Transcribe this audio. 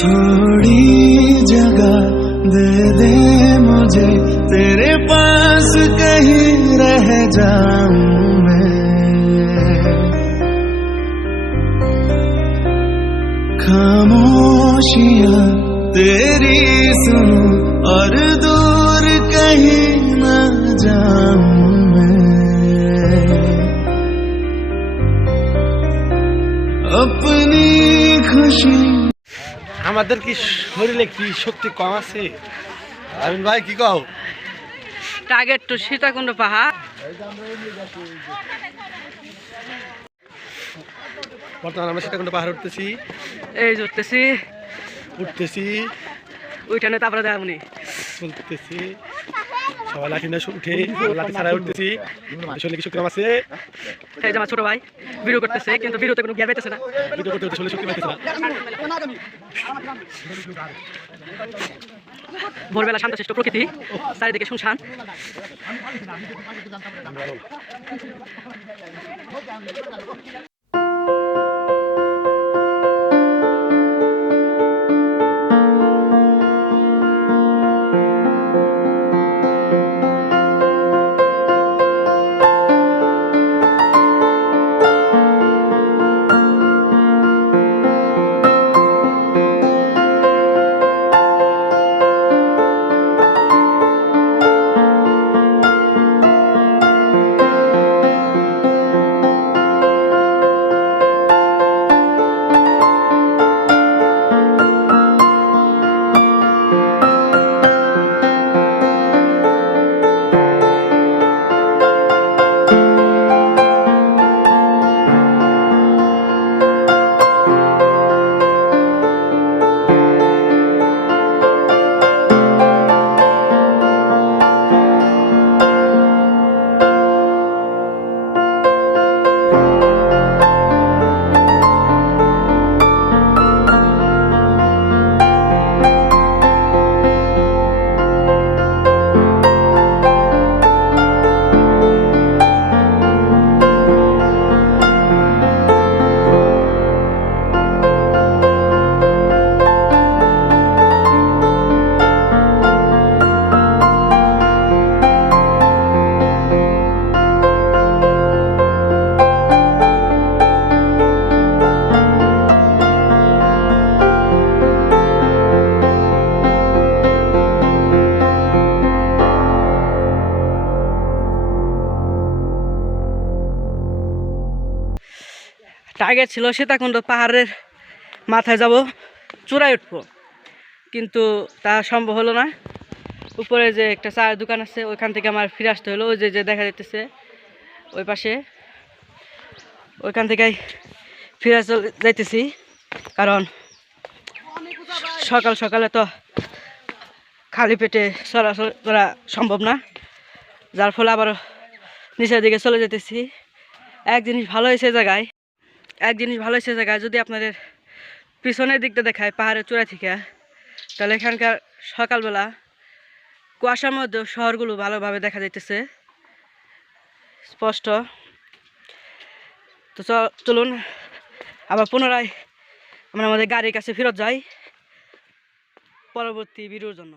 थोड़ी जगह दे दे मुझे, तेरे पास कहीं रह जाऊं मैं। खामोशियां तेरी सुनूं और दूर कहीं न जाऊं मैं। अपनी खुशी আমাদের কি শরীরে কি শক্তি কম আছে? আমিন ভাই কি কও? টার্গেট টু সীতাকুণ্ড পাহাড়। বর্তমানে আমরা সীতাকুণ্ড পাহাড় উঠতেছি, এই উঠতেছি ওইখানে, তারপরে যাবনি চলতেছি, সবাই লাঠি না উঠে লাঠি ছাড়া উঠতেছি। শরীরে কি শক্তি কম আছে? এই যে আমার ছোট ভাই ভিডিও করতেছে, কিন্তু ভিডিওতে কোনো জ্ঞান পাইতেছে না। ভিডিও করতে শরীরে শক্তি পাইতেছে না। ভোরবেলা শান্তশিষ্ট প্রকৃতি, চারিদিকে শুনশান। টার্গেট ছিল সীতাকুণ্ড পাহাড়ের মাথায় যাব, চূড়ায় উঠবো, কিন্তু তা সম্ভব হলো না। উপরে যে একটা চায়ের দোকান আছে, ওইখান থেকে আমার ফিরে আসতে হলো। ওই যে দেখা যাইতেছে ওই পাশে, ওইখান থেকেই ফিরে যাইতেছি, কারণ সকাল সকালে তো খালি পেটে চলাচল করা সম্ভব না, যার ফলে আবার নিচের দিকে চলে যেতেছি। এক জিনিস ভালো হয়েছে জায়গায়, যদি আপনাদের পিছনের দিকটা দেখায় পাহাড়ের চূড়া থেকে, তাহলে এখানকার সকালবেলা কুয়াশার মধ্যেও শহরগুলো ভালোভাবে দেখা যাইতেছে স্পষ্ট। তো চলুন আবার পুনরায় আমরা আমাদের গাড়ির কাছে ফেরত যাই পরবর্তী ভিডিওর জন্য।